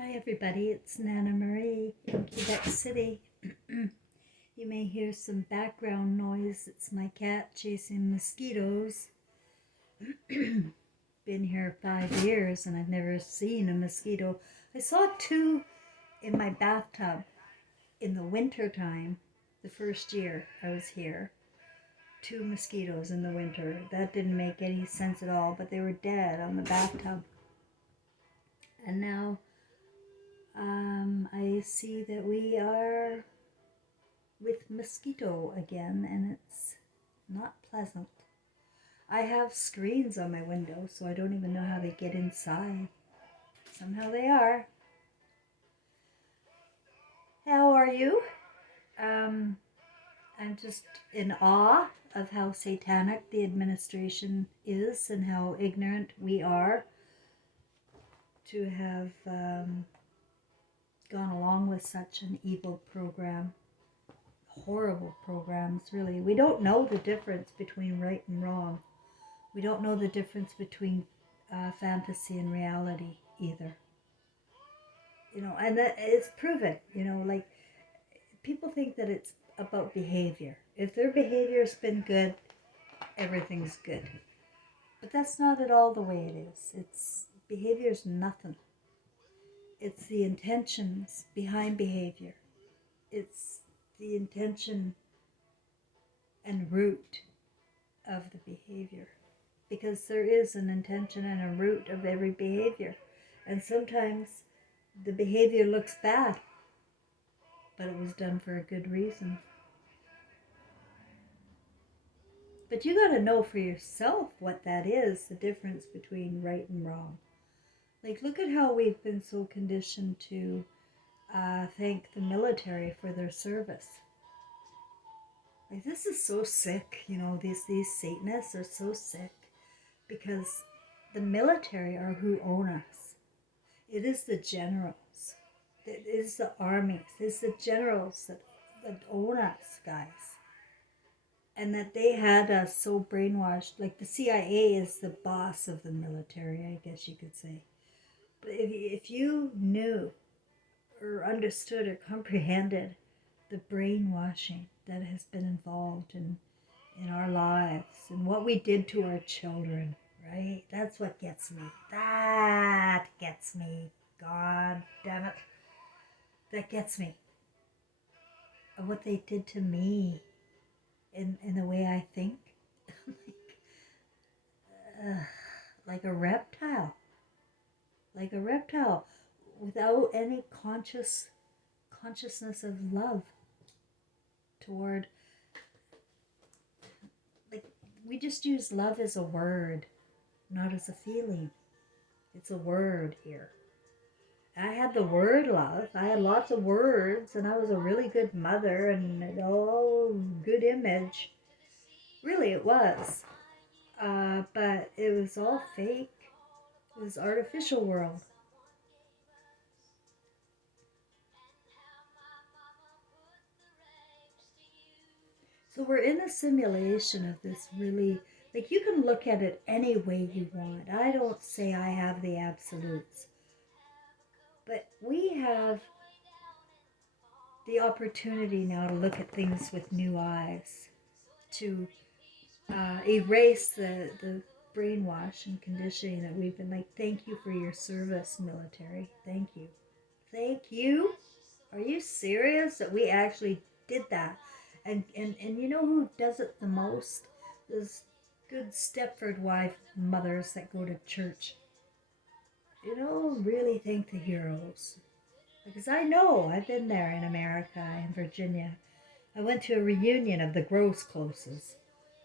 Hi everybody, it's Nana Marie in Quebec City. You may hear some background noise. It's my cat chasing mosquitoes. Been here 5 years and I've never seen a mosquito. I saw two in my bathtub in the winter time, the first year I was here. Two mosquitoes in the winter. That didn't make any sense at all, but they were dead on the bathtub. And now I see that we are with mosquito again, and it's not pleasant. I have screens on my window, so I don't even know how they get inside. Somehow they are. How are you? I'm just in awe of how satanic the administration is and how ignorant we are to have gone along with such an evil program. Horrible programs, really. We don't know the difference between right and wrong. We don't know the difference between fantasy and reality either. And that it's proven, like people think that it's about behavior. If their behavior's been good, everything's good. But that's not at all the way it is. Behavior's nothing. It's the intentions behind behavior. It's the intention and root of the behavior. Because there is an intention and a root of every behavior. And sometimes the behavior looks bad, but it was done for a good reason. But you got to know for yourself what that is, the difference between right and wrong. Like, look at how we've been so conditioned to thank the military for their service. Like, this is so sick, these Satanists are so sick because the military are who own us. It is the generals. It is the armies. It's the generals that own us, guys. And that they had us so brainwashed. Like the CIA is the boss of the military, I guess you could say. But if you knew or understood or comprehended the brainwashing that has been involved in our lives and what we did to our children, right? That's what gets me. That gets me. God damn it. That gets me. And what they did to me in the way I think. Like a reptile. Like a reptile. Without any consciousness of love toward. Like, we just use love as a word, not as a feeling. It's a word here. I had the word love. I had lots of words, and I was a really good mother, and good image. Really, it was. But it was all fake. It was artificial world. So we're in a simulation of this really, like, you can look at it any way you want. I don't say I have the absolutes. But we have the opportunity now to look at things with new eyes, to erase the brainwash and conditioning that we've been like, thank you for your service, military. Thank you. Thank you? Are you serious that we actually did that? And you know who does it the most? Those good Stepford wife mothers that go to church. Really thank the heroes. Because I know, I've been there in America, in Virginia. I went to a reunion of the Groscloses.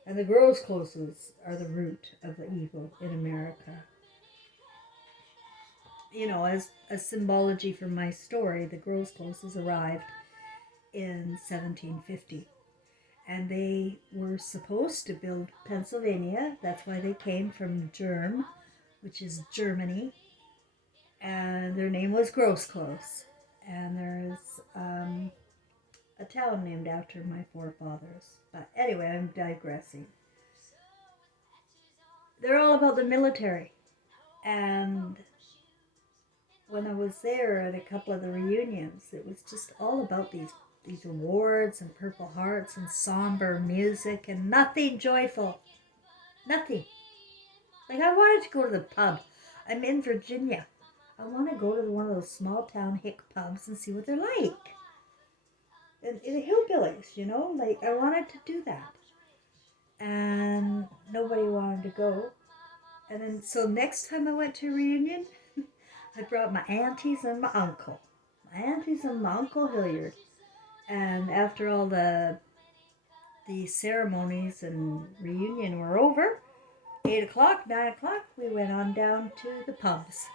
And the Groscloses are the root of the evil in America. As a symbology for my story, the Groscloses arrived in 1750. And they were supposed to build Pennsylvania. That's why they came from Germ, which is Germany. And their name was Grosclose. And there's a town named after my forefathers. But anyway, I'm digressing. They're all about the military. And when I was there at a couple of the reunions, it was just all about these awards and Purple Hearts and somber music and nothing joyful. Nothing. Like, I wanted to go to the pub. I'm in Virginia. I want to go to one of those small town hick pubs and see what they're like. And the hillbillies, you know, like, I wanted to do that. And nobody wanted to go. And then, so next time I went to a reunion, I brought my aunties and my uncle. My aunties and my uncle Hilliard. And after all the ceremonies and reunion were over, 8 o'clock, 9 o'clock, we went on down to the pubs.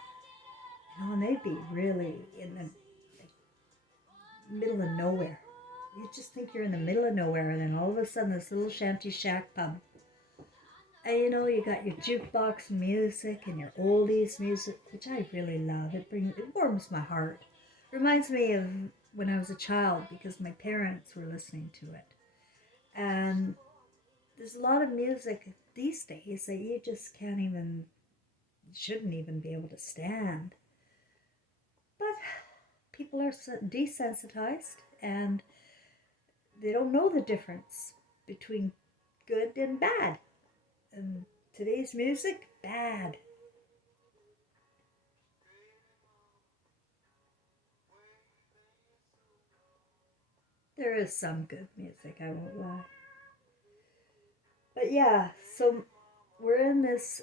You know, and they'd be really in the middle of nowhere. You just think you're in the middle of nowhere, and then all of a sudden this little shanty shack pub. And you know, you got your jukebox music and your oldies music, which I really love. It warms my heart. Reminds me of when I was a child because my parents were listening to it. And there's a lot of music these days that you just shouldn't even be able to stand. But people are desensitized and they don't know the difference between good and bad. And today's music, bad. There is some good music, I won't lie. But yeah, so we're in this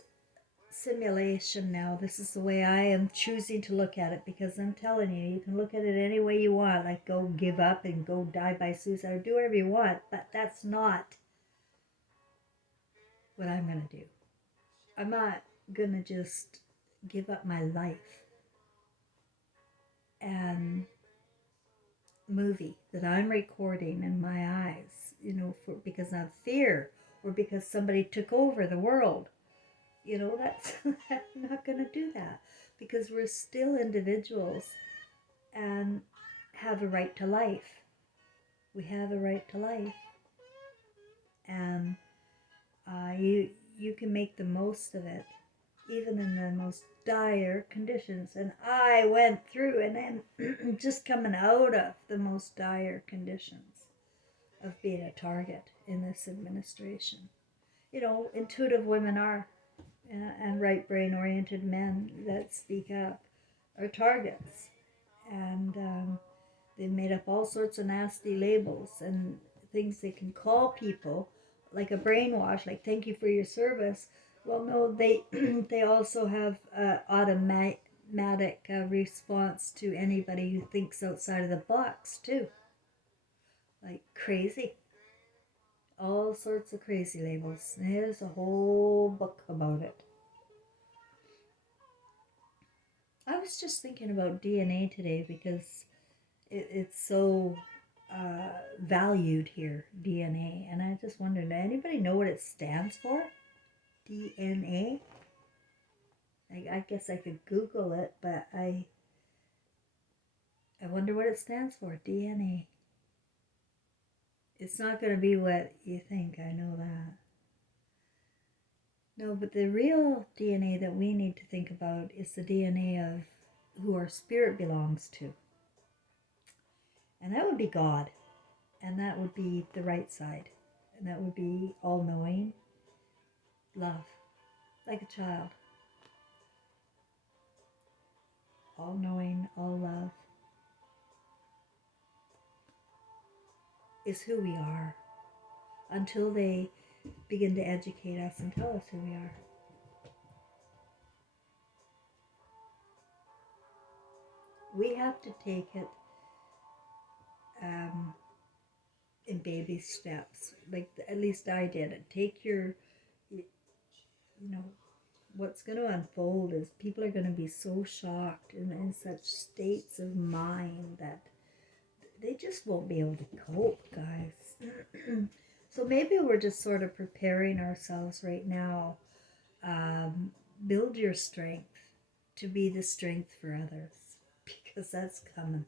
simulation now. This is the way I am choosing to look at it because I'm telling you, you can look at it any way you want. Like go give up and go die by suicide or do whatever you want. But that's not what I'm going to do. I'm not going to just give up my life and movie that I'm recording in my eyes, you know, because of fear or because somebody took over the world. You know, that's I'm not going to do that because we're still individuals and have a right to life. We have a right to life, and you can make the most of it, even in the most dire conditions. And I went through, and then just coming out of the most dire conditions of being a target in this administration. You know, intuitive women are, and right brain oriented men that speak up are targets. And they made up all sorts of nasty labels and things they can call people, like a brainwash, like thank you for your service. Well, no, they they also have automatic response to anybody who thinks outside of the box too, like crazy, all sorts of crazy labels. There's a whole book about it. I was just thinking about DNA today because it's so valued here, DNA. And I just wondered, does anybody know what it stands for? DNA? I guess I could Google it, but I wonder what it stands for, DNA. It's not going to be what you think, I know that. No, but the real DNA that we need to think about is the DNA of who our spirit belongs to. And that would be God. And that would be the right side. And that would be all-knowing, love, like a child. All-knowing, all-love is who we are until they begin to educate us and tell us who we are. We have to take it in baby steps. Like at least I did it. Take you know, what's going to unfold is people are going to be so shocked and in such states of mind that they just won't be able to cope, guys. So maybe we're just sort of preparing ourselves right now. Build your strength to be the strength for others because that's coming.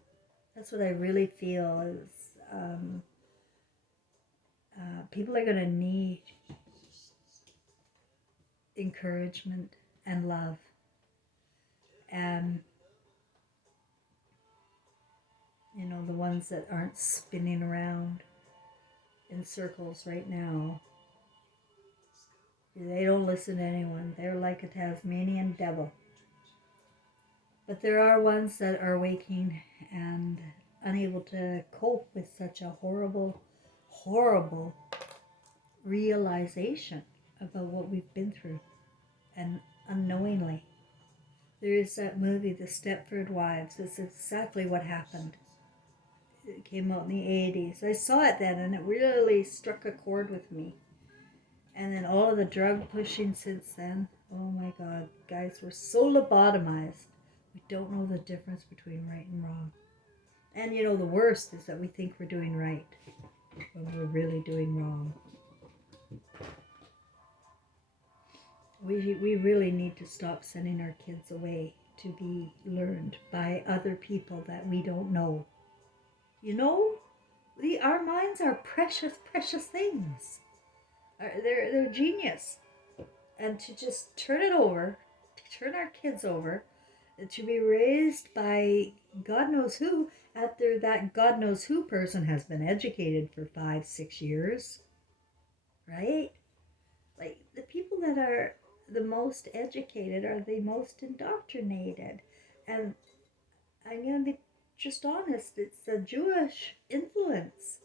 That's what I really feel is people are going to need encouragement and love. And ones that aren't spinning around in circles right now. They don't listen to anyone. They're like a Tasmanian devil. But there are ones that are waking and unable to cope with such a horrible, horrible realization about what we've been through, and unknowingly. There is that movie, The Stepford Wives. It's exactly what happened. It came out in the 80s. I saw it then and it really struck a chord with me. And then all of the drug pushing since then. Oh my God, guys, we're so lobotomized. We don't know the difference between right and wrong. And you know, the worst is that we think we're doing right when we're really doing wrong. We really need to stop sending our kids away to be learned by other people that we don't know. You know, our minds are precious, precious things. They're genius. And to just turn it over, to turn our kids over, to be raised by God knows who, after that God knows who person has been educated for 5-6 years, right? Like, the people that are the most educated are the most indoctrinated. And I'm going to be just honest, it's the Jewish influence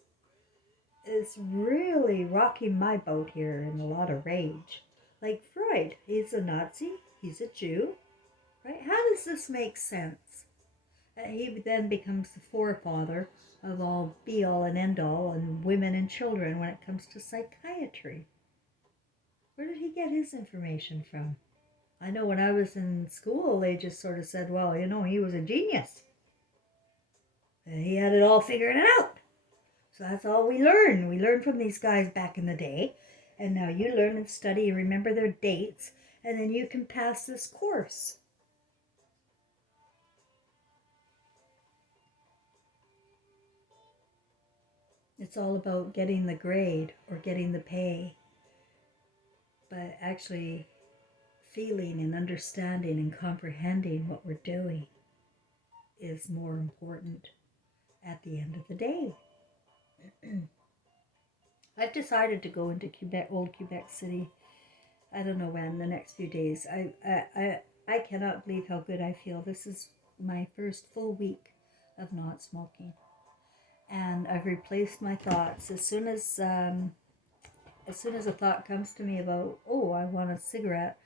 is really rocking my boat here in a lot of rage. Like Freud, he's a Nazi, he's a Jew, right? How does this make sense? He then becomes the forefather of all be all and end all and women and children when it comes to psychiatry. Where did he get his information from? I know when I was in school, they just sort of said, well, you know, he was a genius. He had it all figured out. So that's all we learn. We learn from these guys back in the day. And now you learn and study, you remember their dates, and then you can pass this course. It's all about getting the grade or getting the pay. But actually feeling and understanding and comprehending what we're doing is more important at the end of the day. I've decided to go into Quebec, old Quebec City. I don't know when, the next few days. I cannot believe how good I feel. This is my first full week of not smoking, and I've replaced my thoughts as soon as a thought comes to me about, oh, I want a cigarette.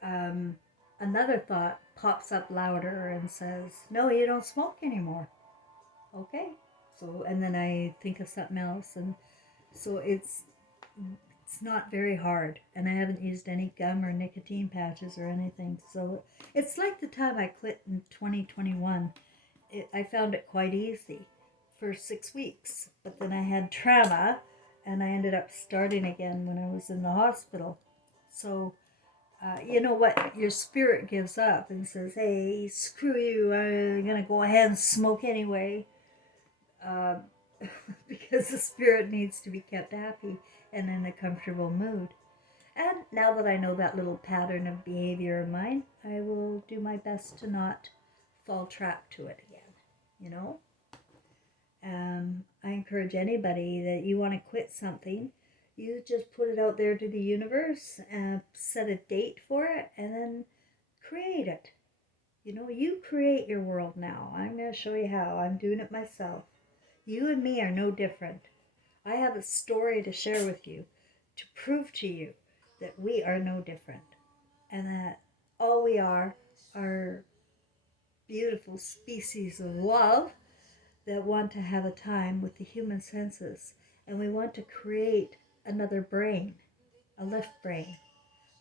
Another thought pops up louder and says, no, you don't smoke anymore. Okay. So, and then I think of something else, and so it's not very hard, and I haven't used any gum or nicotine patches or anything. So it's like the time I quit in 2021. I found it quite easy for 6 weeks, but then I had trauma, and I ended up starting again when I was in the hospital. So you know what, your spirit gives up and says, hey, screw you, I'm gonna go ahead and smoke anyway. Because the spirit needs to be kept happy and in a comfortable mood. And now that I know that little pattern of behavior of mine, I will do my best to not fall trap to it again, you know? I encourage anybody that you want to quit something, you just put it out there to the universe and set a date for it and then create it. You know, you create your world now. I'm going to show you how. I'm doing it myself. You and me are no different. I have a story to share with you to prove to you that we are no different and that all we are beautiful species of love that want to have a time with the human senses, and we want to create another brain, a left brain.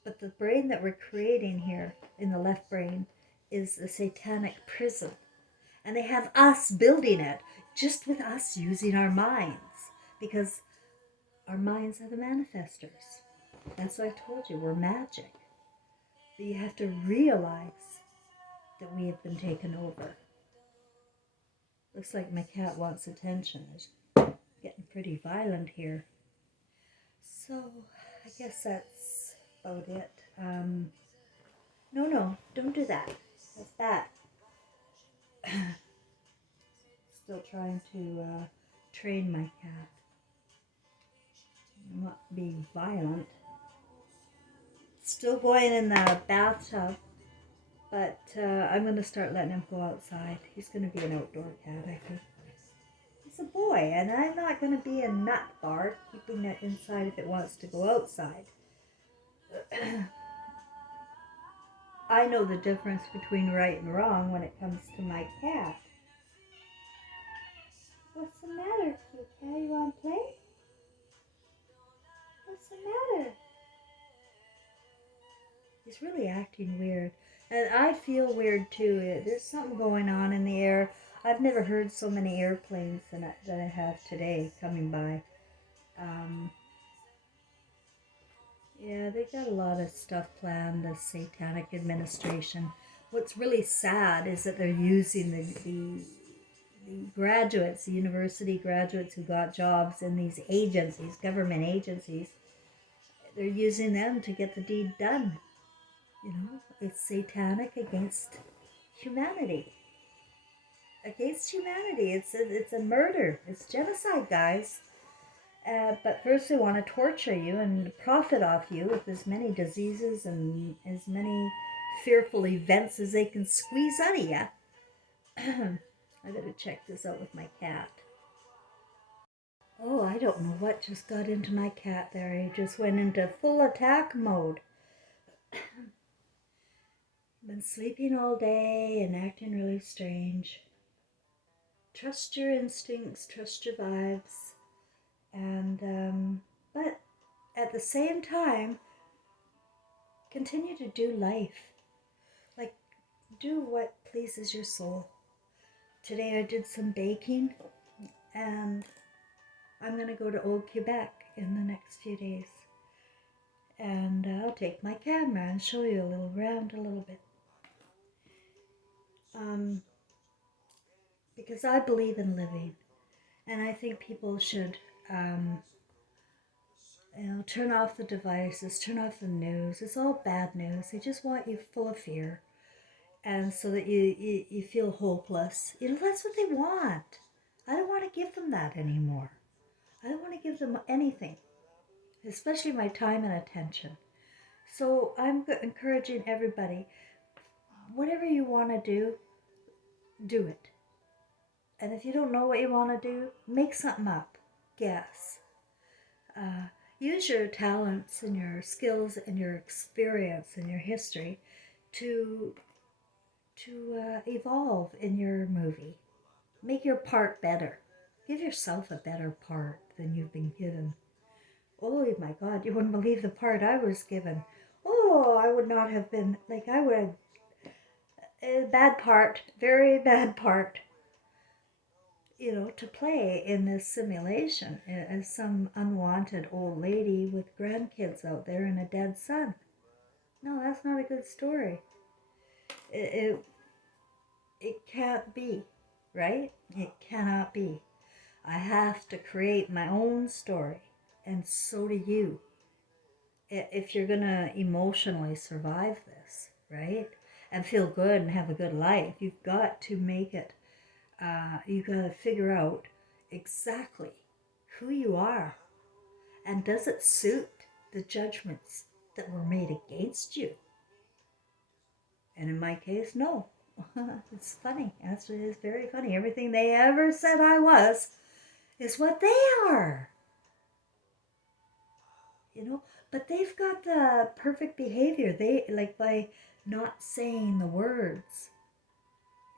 But the brain that we're creating here in the left brain is a satanic prison. And they have us building it just with us using our minds, because our minds are the manifestors. That's what I told you, we're magic. But you have to realize that we have been taken over. Looks like my cat wants attention. It's getting pretty violent here. So I guess that's about it. No, don't do that. That's bad. still trying to train my cat. Not being violent. Still going in the bathtub, but I'm going to start letting him go outside. He's going to be an outdoor cat, I think. He's a boy, and I'm not going to be a nut bar keeping it inside if it wants to go outside. I know the difference between right and wrong when it comes to my cat. What's the matter, cute cat? You want to play? What's the matter? He's really acting weird. And I feel weird too. There's something going on in the air. I've never heard so many airplanes than I have today coming by. Yeah, they got a lot of stuff planned, the Satanic Administration. What's really sad is that they're using the graduates, the university graduates who got jobs in these agencies, government agencies. They're using them to get the deed done. You know, it's satanic against humanity. Against humanity. It's a murder. It's genocide, guys. But first they want to torture you and profit off you with as many diseases and as many fearful events as they can squeeze out of you. I better check this out with my cat. Oh, I don't know what just got into my cat there. He just went into full attack mode. Been sleeping all day and acting really strange. Trust your instincts, trust your vibes. And, but at the same time, continue to do life. Like, do what pleases your soul. Today I did some baking, and I'm going to go to Old Quebec in the next few days. And I'll take my camera and show you around a little bit. Because I believe in living. And I think people should turn off the devices, turn off the news. It's all bad news. They just want you full of fear. And so that you feel hopeless. You know, that's what they want. I don't want to give them that anymore. I don't want to give them anything, especially my time and attention. So I'm encouraging everybody, whatever you want to do it. And if you don't know what you want to do, make something up. Guess. Use your talents and your skills and your experience and your history to evolve in your movie. Make your part better. Give yourself a better part than you've been given. Oh my God, you wouldn't believe the part I was given. Oh, I would not have been, I would, a bad part, very bad part, to play in this simulation as some unwanted old lady with grandkids out there and a dead son. No, that's not a good story. It can't be, right? It cannot be. I have to create my own story, and so do you. If you're going to emotionally survive this, right? And feel good and have a good life, you've got to make it, you've got to figure out exactly who you are. And does it suit the judgments that were made against you? And in my case, no. It's funny. Actually, it's very funny. Everything they ever said I was is what they are. But they've got the perfect behavior. They, by not saying the words.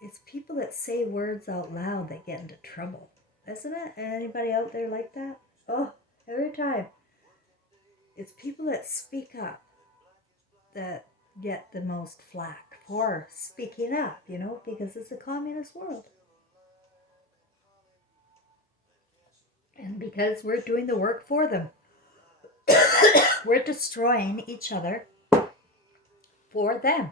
It's people that say words out loud that get into trouble. Isn't it? Anybody out there like that? Oh, every time. It's people that speak up that get the most flack for speaking up, because it's a communist world. And because we're doing the work for them. We're destroying each other for them.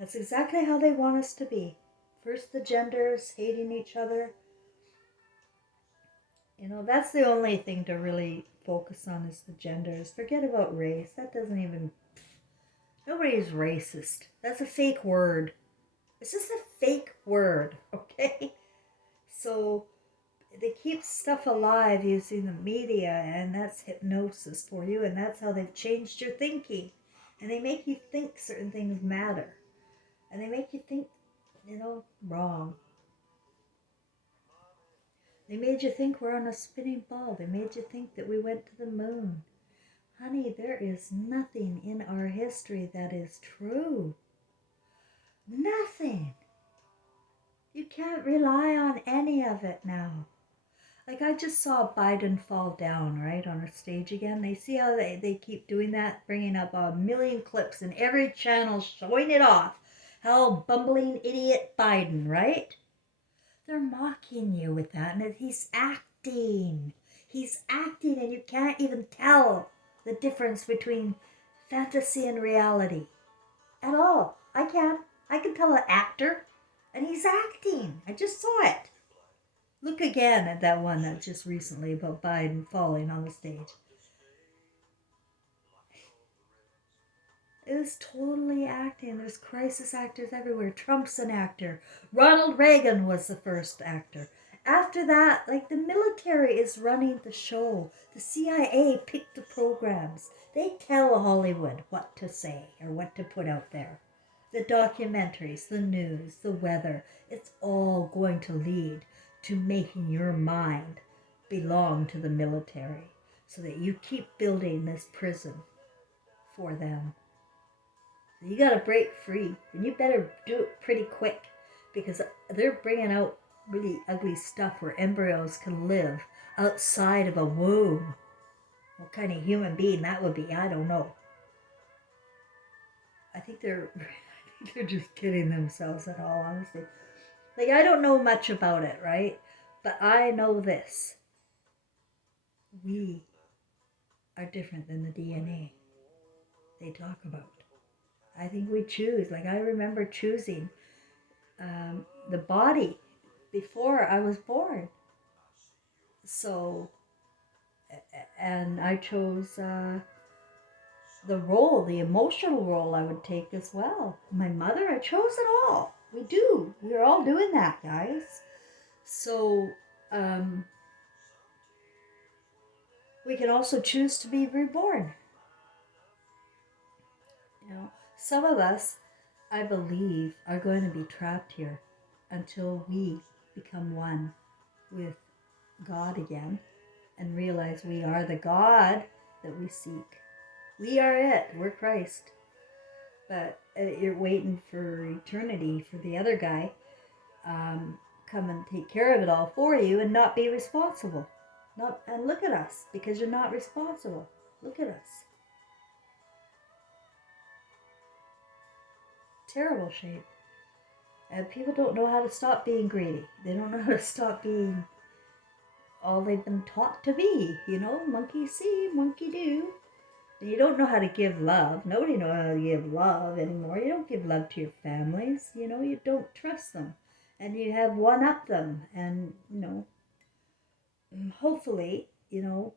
That's exactly how they want us to be. First the genders, hating each other. That's the only thing to really focus on is the genders. Forget about race. That doesn't even... Nobody's racist. That's a fake word. It's just a fake word, okay? So they keep stuff alive using the media, and that's hypnosis for you, and that's how they've changed your thinking. And they make you think certain things matter, and they make you think, wrong. They made you think we're on a spinning ball. They made you think that we went to the moon. Honey, there is nothing in our history that is true. Nothing. You can't rely on any of it now. Like, I just saw Biden fall down, right, on a stage again. They see how they keep doing that, bringing up a million clips in every channel showing it off. How bumbling idiot Biden, right? They're mocking you with that, and he's acting. He's acting, and you can't even tell the difference between fantasy and reality at all. I can. I can tell an actor, and he's acting. I just saw it. Look again at that one that just recently about Biden falling on the stage. It was totally acting. There's crisis actors everywhere. Trump's an actor. Ronald Reagan was the first actor. After that, like, the military is running the show. The CIA picked the programs. They tell Hollywood what to say or what to put out there. The documentaries, the news, the weather, it's all going to lead to making your mind belong to the military so that you keep building this prison for them. So you got to break free, and you better do it pretty quick, because they're bringing out really ugly stuff where embryos can live outside of a womb. What kind of human being that would be, I don't know. I think they're just kidding themselves, in all honesty. Like, I don't know much about it, right? But I know this. We are different than the DNA they talk about. I think we choose. Like, I remember choosing the body before I was born. So, and I chose the role, the emotional role I would take as well. My mother, I chose it all. We do. We're all doing that, guys. So, we can also choose to be reborn. Some of us, I believe, are going to be trapped here until we become one with God again and realize we are the God that we seek. We are it. We're Christ. But you're waiting for eternity for the other guy come and take care of it all for you and not be responsible. And look at us, because you're not responsible. Look at us. Terrible shape. And people don't know how to stop being greedy. They don't know how to stop being all they've been taught to be. Monkey see, monkey do. And you don't know how to give love. Nobody knows how to give love anymore. You don't give love to your families. You don't trust them. And you have one-up them. And, hopefully, you're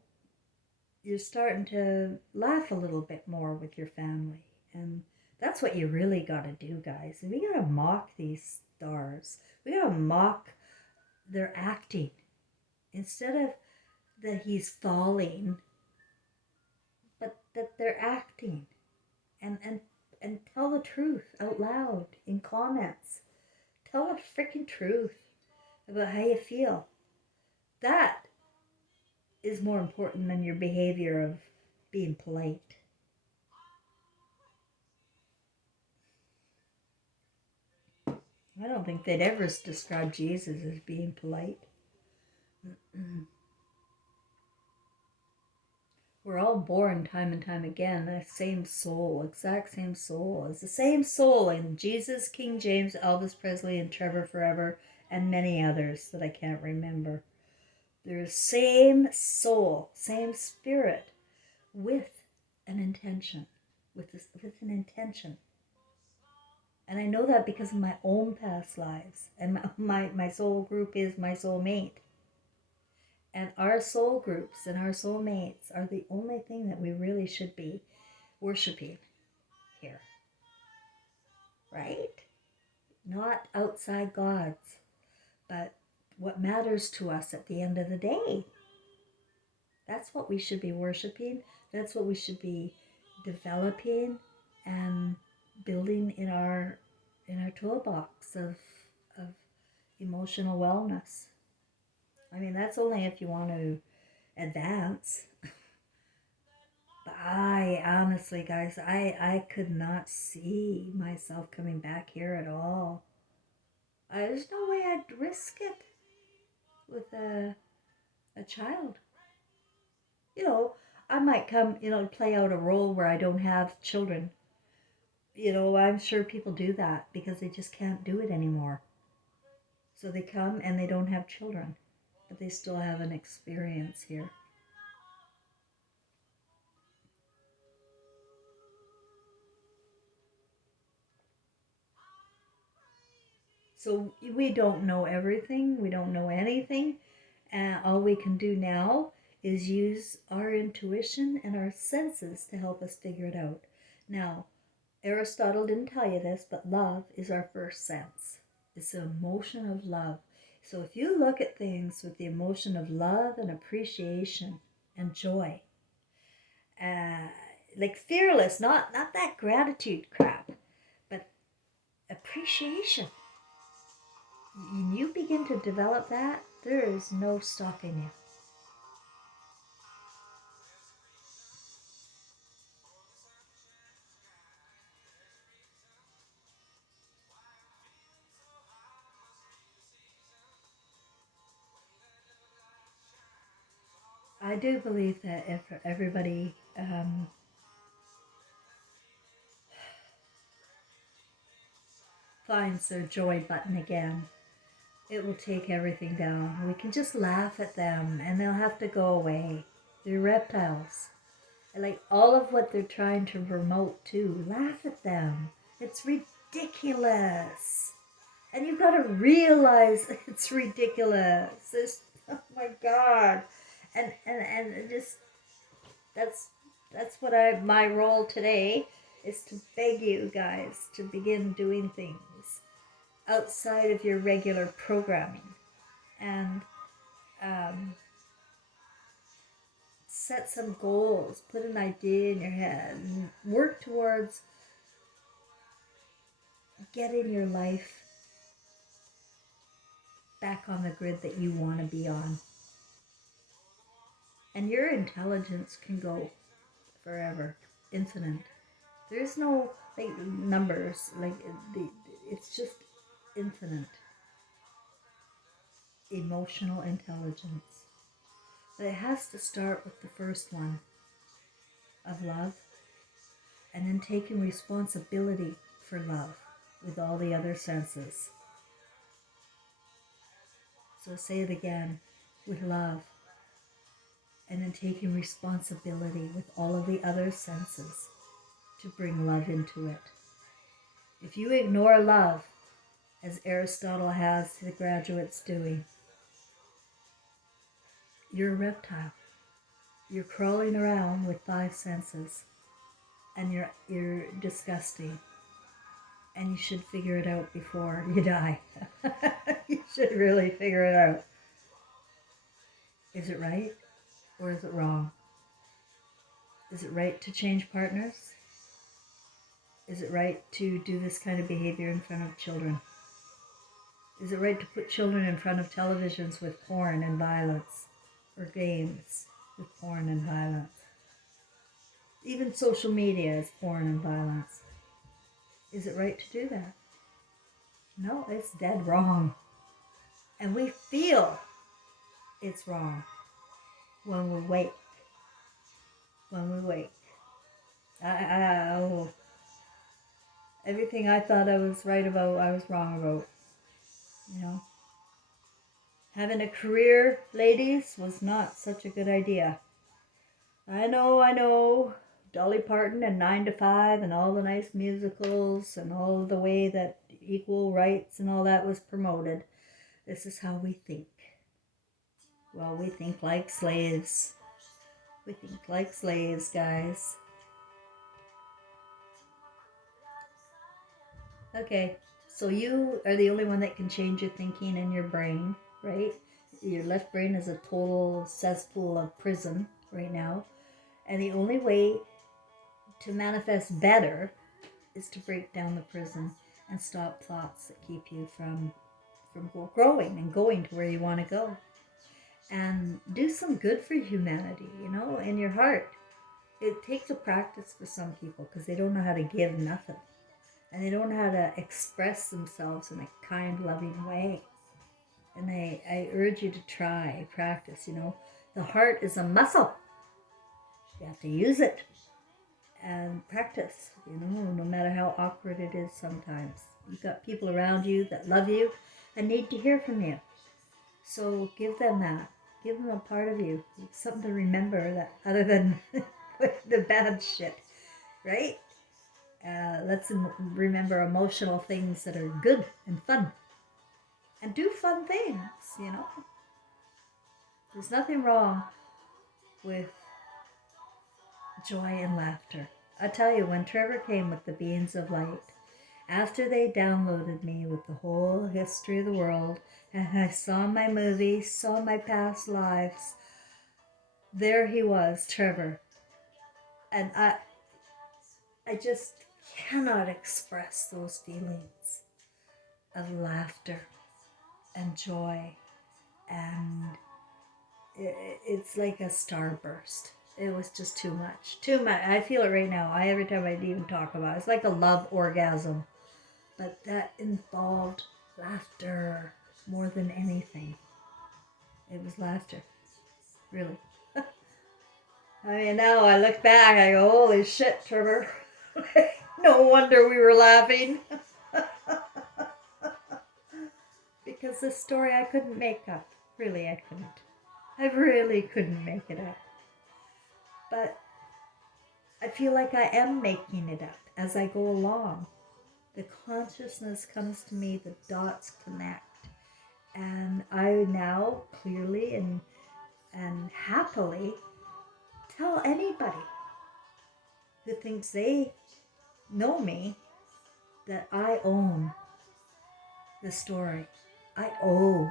starting to laugh a little bit more with your family. And that's what you really got to do, guys. And we got to mock these stars. We got to mock their acting. Instead of that he's falling, but that they're acting. And tell the truth out loud in comments. Tell the freaking truth about how you feel. That is more important than your behavior of being polite. I don't think they'd ever describe Jesus as being polite. We're all born time and time again, the same soul, exact same soul. It's the same soul in Jesus, King James, Elvis Presley, and Trevor Forever, and many others that I can't remember. There's same soul, same spirit, with an intention. With an intention. And I know that because of my own past lives. And my soul group is my soulmate. And our soul groups and our soulmates are the only thing that we really should be worshiping here. Right? Not outside gods, but what what matters to us at the end of the day. That's what we should be worshiping. That's what we should be developing and building in our toolbox of emotional wellness. I mean, that's only if you want to advance. But I honestly, guys, I could not see myself coming back here at all. There's no way I'd risk it with a child. You know, I might come, play out a role where I don't have children. I'm sure people do that because they just can't do it anymore. So they come and they don't have children, but they still have an experience here. So we don't know everything. We don't know anything. And all we can do now is use our intuition and our senses to help us figure it out. Now, Aristotle didn't tell you this, but love is our first sense. It's the emotion of love. So if you look at things with the emotion of love and appreciation and joy, uh, like fearless, not that gratitude crap, but appreciation. When you begin to develop that, there is no stopping you. I do believe that if everybody finds their joy button again, it will take everything down. We can just laugh at them and they'll have to go away. They're reptiles. Like all of what they're trying to promote too, laugh at them. It's ridiculous. And you've got to realize it's ridiculous. Oh my God. And just that's what my role today is, to beg you guys to begin doing things outside of your regular programming and set some goals, put an idea in your head, and work towards getting your life back on the grid that you want to be on. And your intelligence can go forever, infinite. There's no like numbers, it's just infinite emotional intelligence. But it has to start with the first one of love, and then taking responsibility for love with all the other senses. So say it again, with love, and then taking responsibility with all of the other senses to bring love into it. If you ignore love, as Aristotle has the graduates doing, you're a reptile. You're crawling around with 5 senses, and you're disgusting. And you should figure it out before you die. You should really figure it out. Is it right or is it wrong? Is it right to change partners? Is it right to do this kind of behavior in front of children? Is it right to put children in front of televisions with porn and violence, or games with porn and violence? Even social media is porn and violence. Is it right to do that? No, it's dead wrong. And we feel it's wrong when we wake. When we wake. Everything I thought I was right about, I was wrong about. Having a career, ladies, was not such a good idea. I know. Dolly Parton and 9 to 5 and all the nice musicals and all the way that equal rights and all that was promoted. This is how we think. Well, we think like slaves. We think like slaves, guys. Okay, so you are the only one that can change your thinking and your brain. right? Your left brain is a total cesspool of prison right now. And the only way to manifest better is to break down the prison and stop thoughts that keep you from growing and going to where you want to go. And do some good for humanity, in your heart. It takes a practice for some people because they don't know how to give nothing. And they don't know how to express themselves in a kind, loving way. And I urge you to try, practice, The heart is a muscle. You have to use it and practice, no matter how awkward it is sometimes. You've got people around you that love you and need to hear from you. So give them that. Give them a part of you. It's something to remember that other than the bad shit, right? Let's remember emotional things that are good and fun. And do fun things. There's nothing wrong with joy and laughter. I tell you, when Trevor came with the Beings of Light, after they downloaded me with the whole history of the world, and I saw my movies, saw my past lives, there he was, Trevor. And I just cannot express those feelings of laughter and joy, and it's like a starburst. It was just too much. Too much. I feel it right now. Every time I even talk about it, it's like a love orgasm. But that involved laughter more than anything. It was laughter. Really. I mean, now I look back, I go, holy shit, Trevor. No wonder we were laughing. Because this story I couldn't make up. Really, I couldn't. I really couldn't make it up. But I feel like I am making it up as I go along. The consciousness comes to me, the dots connect. And I now clearly and happily tell anybody who thinks they know me that I own the story. I own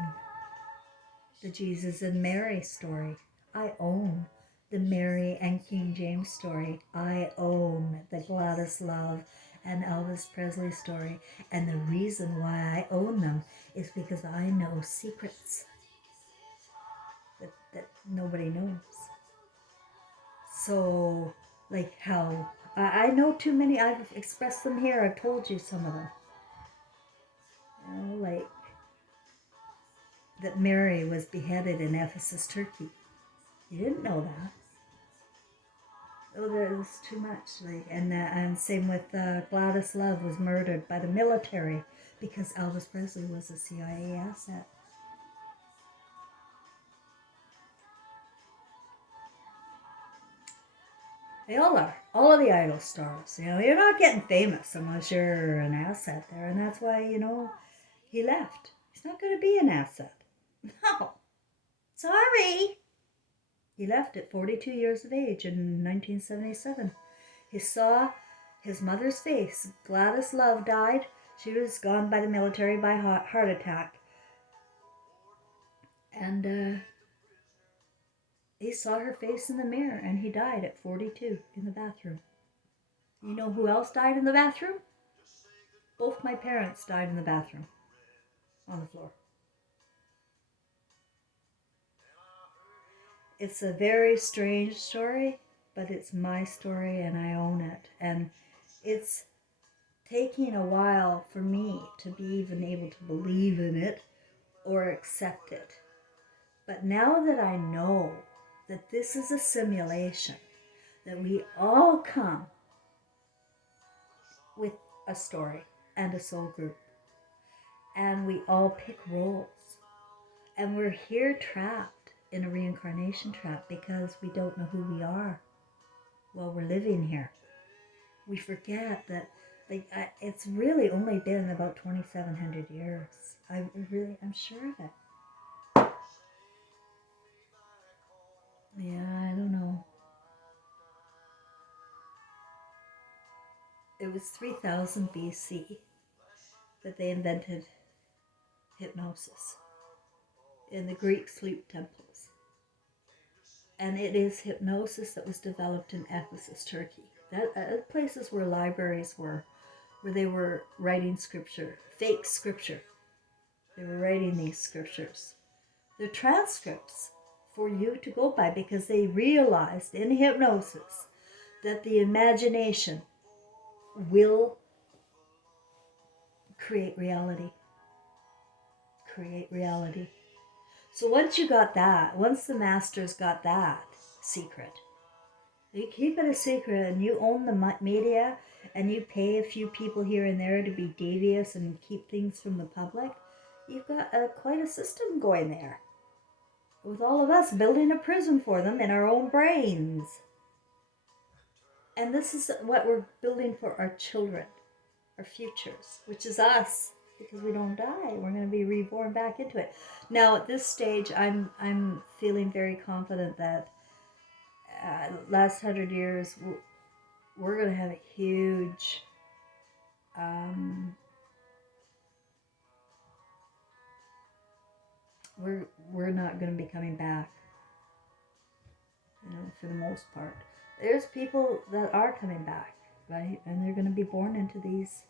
the Jesus and Mary story. I own the Mary and King James story. I own the Gladys Love and Elvis Presley story. And the reason why I own them is because I know secrets that nobody knows. So, like how I know too many, I've expressed them here, I've told you some of them. Like that Mary was beheaded in Ephesus, Turkey. You didn't know that. Oh, there's too much. And same with Gladys Love was murdered by the military because Elvis Presley was a CIA asset. They all are. All of the idol stars. You're not getting famous unless you're an asset there. And that's why, he left. He's not going to be an asset. No. Sorry. He left at 42 years of age in 1977. He saw his mother's face. Gladys Love died. She was gone by the military by heart attack. And he saw her face in the mirror, and he died at 42 in the bathroom. You know who else died in the bathroom? Both my parents died in the bathroom on the floor. It's a very strange story, but it's my story and I own it. And it's taking a while for me to be even able to believe in it or accept it. But now that I know that this is a simulation, that we all come with a story and a soul group, and we all pick roles, and we're here trapped in a reincarnation trap because we don't know who we are while we're living here. We forget that it's really only been about 2,700 years. I'm sure of it. Yeah, I don't know. It was 3000 BC that they invented hypnosis. in the Greek sleep temples. And it is hypnosis that was developed in Ephesus, Turkey. That places where libraries were, where they were writing scripture, fake scripture. They were writing these scriptures. They're transcripts for you to go by, because they realized in hypnosis that the imagination will create reality. Create reality. So once you got that, once the masters got that secret, you keep it a secret and you own the media and you pay a few people here and there to be devious and keep things from the public, you've got quite a system going there. With all of us building a prison for them in our own brains. And this is what we're building for our children, our futures, which is us. Because we don't die, we're going to be reborn back into it. Now, at this stage, I'm feeling very confident that last 100 years, we're going to have a huge we're not going to be coming back, for the most part. There's people that are coming back, right? And they're going to be born into these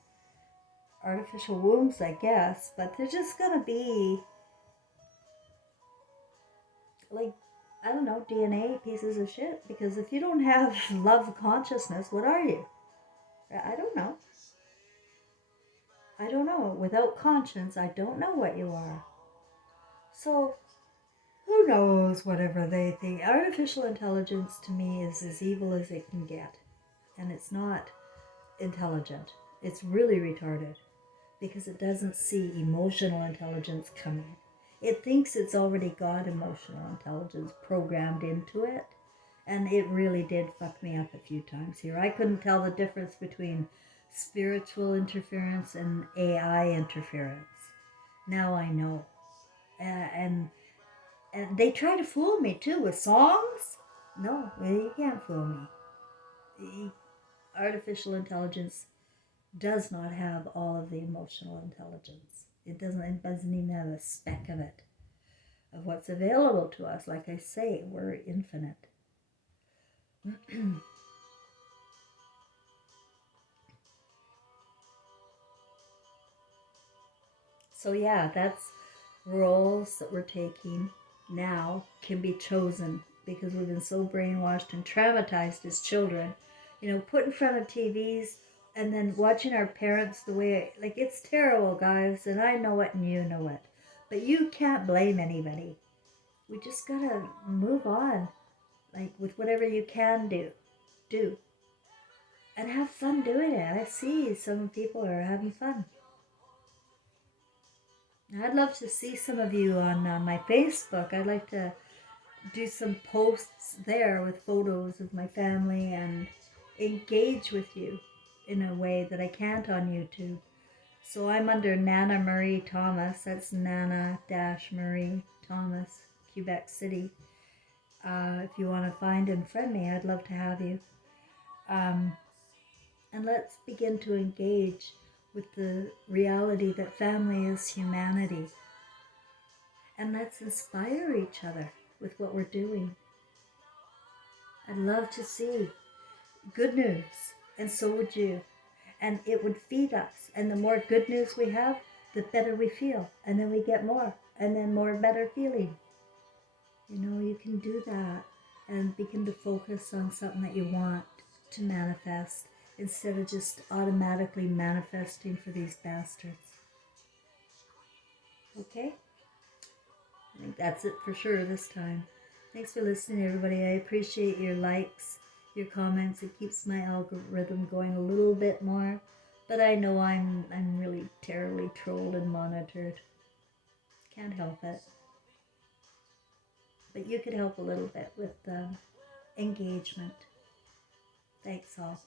artificial wombs, I guess, but they're just going to be like, I don't know, DNA pieces of shit. Because if you don't have love consciousness, what are you? I don't know. I don't know. Without conscience, I don't know what you are. So, who knows, whatever they think. Artificial intelligence to me is as evil as it can get. And it's not intelligent. It's really retarded. Because it doesn't see emotional intelligence coming. It thinks it's already got emotional intelligence programmed into it. And it really did fuck me up a few times here. I couldn't tell the difference between spiritual interference and AI interference. Now I know. And they try to fool me too with songs. No, you can't fool me. Artificial intelligence does not have all of the emotional intelligence. It doesn't even have a speck of it, of what's available to us. Like I say, we're infinite. So yeah, that's roles that we're taking now can be chosen, because we've been so brainwashed and traumatized as children. Put in front of TVs and then watching our parents the way, like, it's terrible, guys, and I know it and you know it. But you can't blame anybody. We just gotta move on, like, with whatever you can do. And have fun doing it. I see some people are having fun. I'd love to see some of you on my Facebook. I'd like to do some posts there with photos of my family and engage with you in a way that I can't on YouTube. So I'm under Nana Marie Thomas. That's Nana-Marie Thomas, Quebec City. If you want to find and friend me, I'd love to have you. And let's begin to engage with the reality that family is humanity. And let's inspire each other with what we're doing. I'd love to see good news, and so would you. And it would feed us. And the more good news we have, the better we feel. And then we get more, and then more better feeling. You can do that and begin to focus on something that you want to manifest, instead of just automatically manifesting for these bastards. Okay? I think that's it for sure this time. Thanks for listening, everybody. I appreciate your likes, your comments. It keeps my algorithm going a little bit more. But I know I'm really terribly trolled and monitored. Can't help it. But you could help a little bit with engagement. Thanks all.